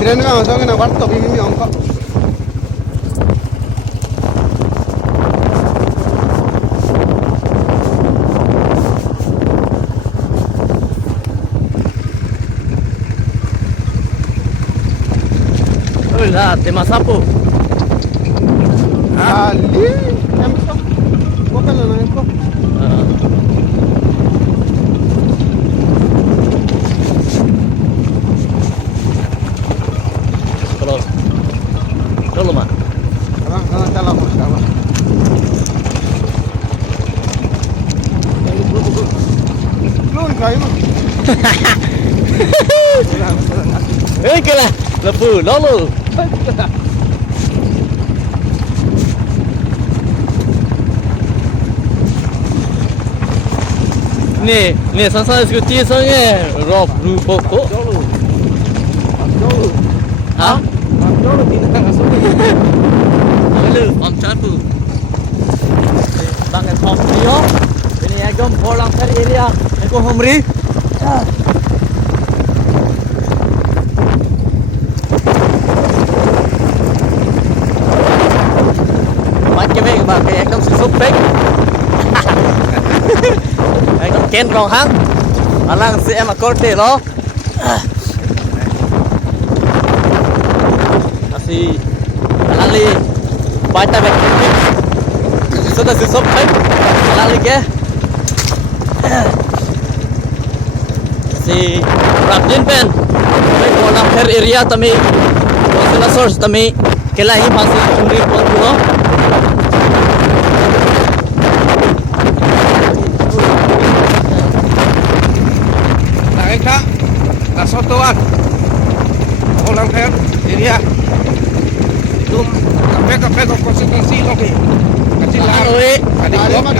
Tren nga masuk na warto bimi angko. Lah, tema sapu. Ali, em so. Bukan na angko. Kalau mah. Salam masyaallah. Belum kaya mah. Kalah. Lepu, lalu. Nih, sangat seperti saya rob rupoko. Hah? Jauh tidak masuk. Halo, Om Chanpu. Bang Tom Rio. Ini agam Polang Fer area. Aku Homri. Macam ni, pakai agam susupek. Agam ken rong hang. Alang si em akorte lo. Masih alali baca baik sudah susah kan alali ke si Rapjin pen baik orang per area tami masalah source tami kelahi masih curi pun dulu Mereka sotoan orang per area itu kafe konsistensi lagi kecil Oi ada mah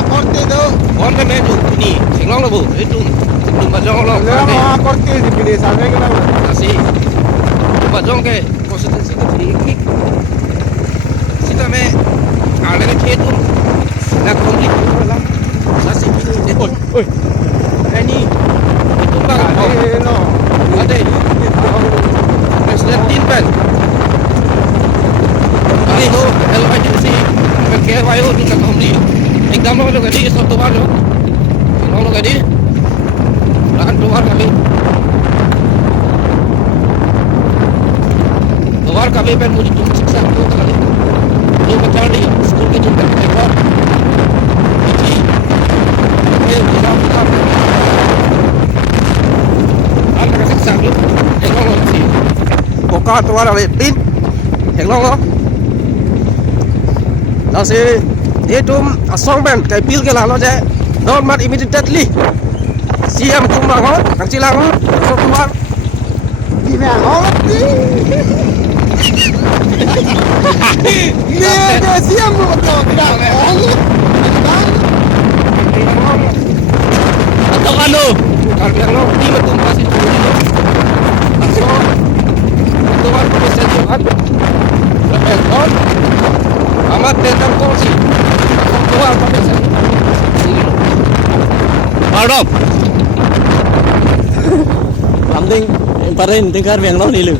akorte itu onde medu ini singlong lo bu itu bajong lo akorte di pilih sampai ke mana nasi bajong ke konsistensi kecil ini kita me ada ke itu nak komplit lah nasi ini oi ini itu bang ada presiden timpen ini tuh kalau agensi berkira wayo di kantor ni exam lo gadi satu bar lo gadi lahan dua kali pen mudi tu siksa tu kali tu macam ni school ke juga ekor ini kita ada kasih siksa tu ekor lo sih buka tu ada pin ekor lo Nasi itu asong ben kai pil ke lalo je don mat immediately siam tum lango kecil lango so keluar di lango dia siam betul tidak atau kanu kalau lo di betul masih so keluar bisa jual lepas amat tentang kursi keluar pakai saya Arab. Penting parin tingkar yang lo ni lu.